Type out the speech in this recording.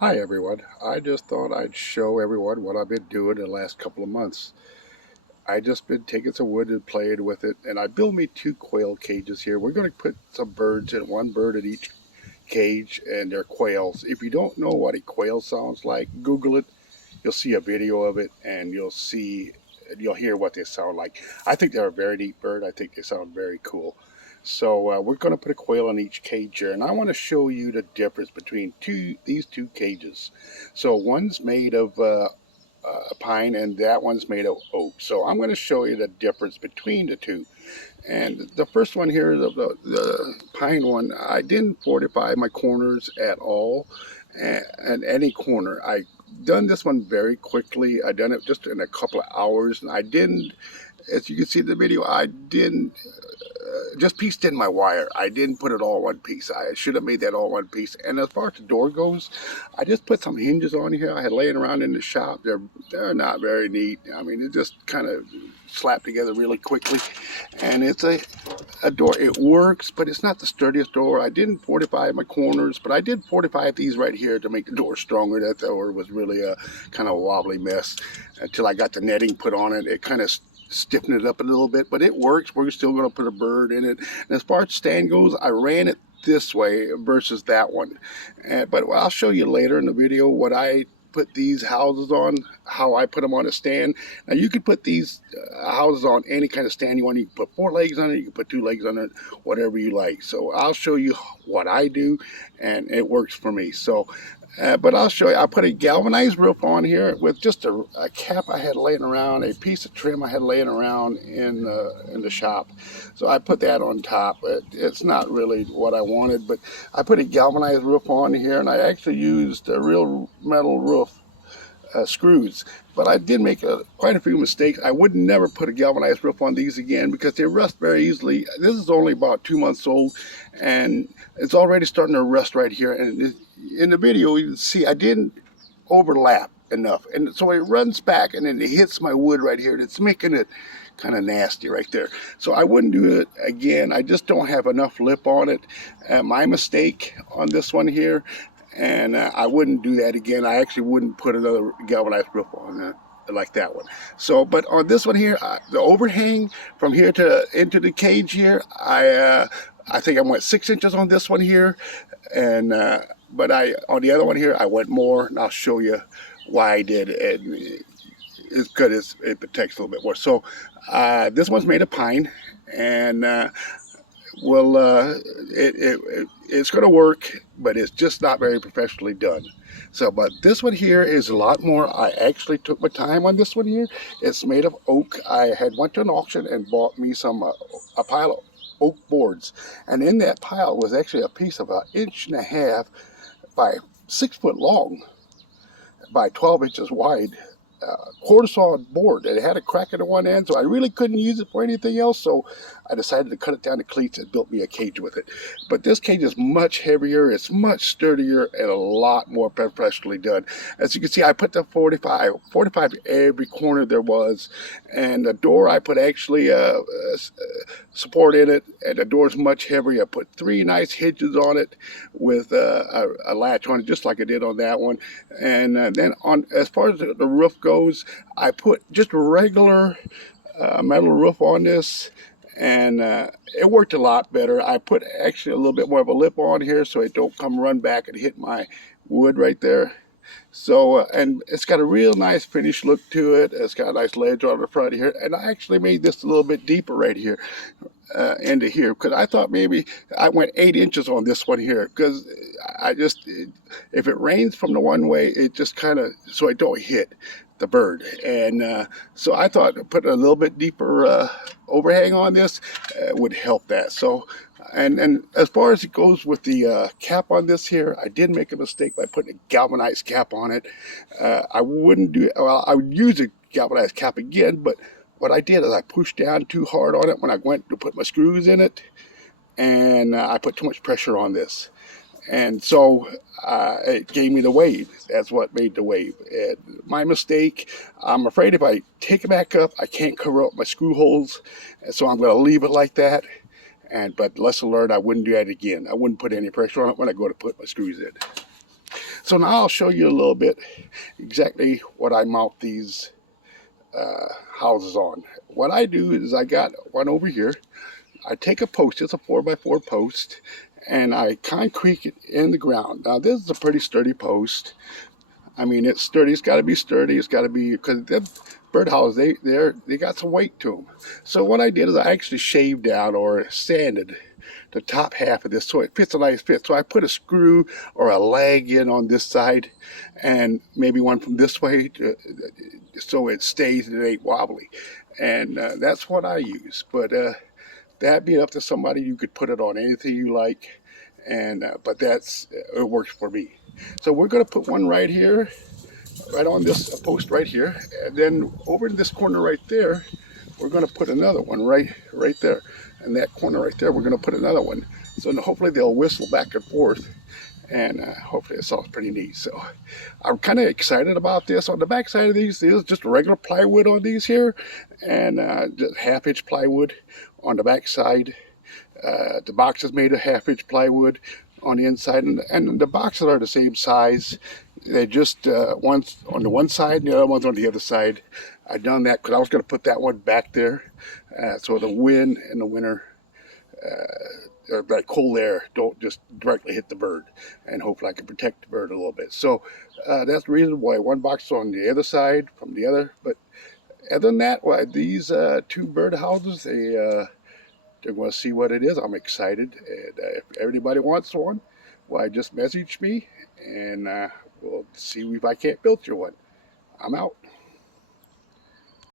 Hi everyone. I just thought I'd show everyone what I've been doing the last couple of months. I just been taking some wood and playing with it, and I built me two quail cages here. We're going to put some birds in, one bird in each cage, and they're quails. If you don't know what a quail sounds like, Google it. You'll see a video of it, and you'll hear what they sound like. I think they're a very neat bird. I think they sound very cool. So we're going to put a quail in each cage here, and I want to show you the difference between these two cages. So one's made of pine, and that one's made of oak. So I'm going to show you the difference between the two. And the first one here, the pine one, I didn't fortify my corners at all, and any corner. I done this one very quickly. I done it just in a couple of hours, and I didn't, as you can see in the video, I didn't just pieced in my wire. I didn't put it all one piece. I should have made that all one piece. And as far as the door goes, I just put some hinges on here. I had laying around in the shop. They're not very neat. I mean, it just kind of slapped together really quickly. And it's a door. It works, but it's not the sturdiest door. I didn't fortify my corners, but I did fortify these right here to make the door stronger. That door was really a kind of wobbly mess until I got the netting put on it. It kind of stiffen it up a little bit, but it works. We're still going to put a bird in it. And as far as stand goes, I ran it this way versus that one. But I'll show you later in the video what I put these houses on, how I put them on a stand. Now you can put these houses on any kind of stand you want. You can put 4 legs on it, you can put 2 legs on it, whatever you like. So I'll show you what I do, and it works for me. So but I'll show you. I put a galvanized roof on here with just a cap I had laying around, a piece of trim I had laying around in the shop. So I put that on top. It's not really what I wanted, but I put a galvanized roof on here, and I actually used a real metal roof screws. But I did make quite a few mistakes. I would never put a galvanized roof on these again because they rust very easily. This is only about 2 months old, and it's already starting to rust right here. And in the video, you can see I didn't overlap enough, and so it runs back and then it hits my wood right here, and it's making it kind of nasty right there. So I wouldn't do it again. I just don't have enough lip on it. My mistake on this one here, and I wouldn't do that again. I actually wouldn't put another galvanized roof on that like that one. So, but on this one here, the overhang from here to into the cage here, I think I went 6 inches on this one here, and but on the other one here I went more, and I'll show you why I did. And it's good. It protects a little bit more. So this one's made of pine, and well, it's going to work, but it's just not very professionally done. So, but this one here is a lot more. I actually took my time on this one here. It's made of oak. I had went to an auction and bought me a pile of oak boards, and in that pile was actually a piece of 1.5 inches by 6 foot long by 12 inches wide quarter saw board, and it had a crack in the one end, so I really couldn't use it for anything else. So I decided to cut it down to cleats and built me a cage with it. But this cage is much heavier, it's much sturdier, and a lot more professionally done. As you can see, I put the 45 every corner there was, and the door I put actually support in it, and the door is much heavier. I put 3 nice hinges on it with a latch on it, just like I did on that one. And then on as far as the roof goes, I put just a regular metal roof on this, and it worked a lot better. I put actually a little bit more of a lip on here so it don't come run back and hit my wood right there. So and it's got a real nice finish look to it. It's got a nice ledge on the front here, and I actually made this a little bit deeper right here into here, because I thought maybe I went 8 inches on this one here, because I just, if it rains from the one way, it just kind of, so it don't hit the bird. And so I thought putting a little bit deeper overhang on this would help that. So and as far as it goes with the cap on this here, I did make a mistake by putting a galvanized cap on it. I wouldn't do it. Well, I would use a galvanized cap again, but what I did is I pushed down too hard on it when I went to put my screws in it, and I put too much pressure on this. And so it gave me the wave. That's what made the wave. And my mistake, I'm afraid if I take it back up, I can't cover up my screw holes. And so I'm going to leave it like that. But lesson learned, I wouldn't do that again. I wouldn't put any pressure on it when I go to put my screws in. So now I'll show you a little bit exactly what I mount these houses on. What I do is I got one over here. I take a post, it's a 4x4 post, and I concrete it in the ground. Now this is a pretty sturdy post. I mean, it's sturdy. It's got to be sturdy. It's got to be, because them birdhouses, they got some weight to them. So what I did is I actually shaved down or sanded the top half of this so it fits a nice fit. So I put a screw or a leg in on this side, and maybe one from this way so it stays and it ain't wobbly. And that's what I use. But that being up to somebody, you could put it on anything you like, and but it works for me. So we're going to put one right here, right on this post right here, and then over in this corner right there, we're going to put another one right there, and that corner right there, we're going to put another one. So hopefully they'll whistle back and forth, and hopefully it sounds pretty neat. So I'm kind of excited about this. On the back side of these is just regular plywood on these here, and just half-inch plywood on the back side. The box is made of half-inch plywood on the inside, and the boxes are the same size. They just one's on the one side and the other one's on the other side. I've done that because I was going to put that one back there, so the wind in the winter, or that cold air, don't just directly hit the bird, and hopefully I can protect the bird a little bit. So that's the reason why one box is on the other side from the other. But other than that, why these two bird houses, they're going to see what it is. I'm excited, and if everybody wants one, why just message me, and we'll see if I can't build you one. I'm out.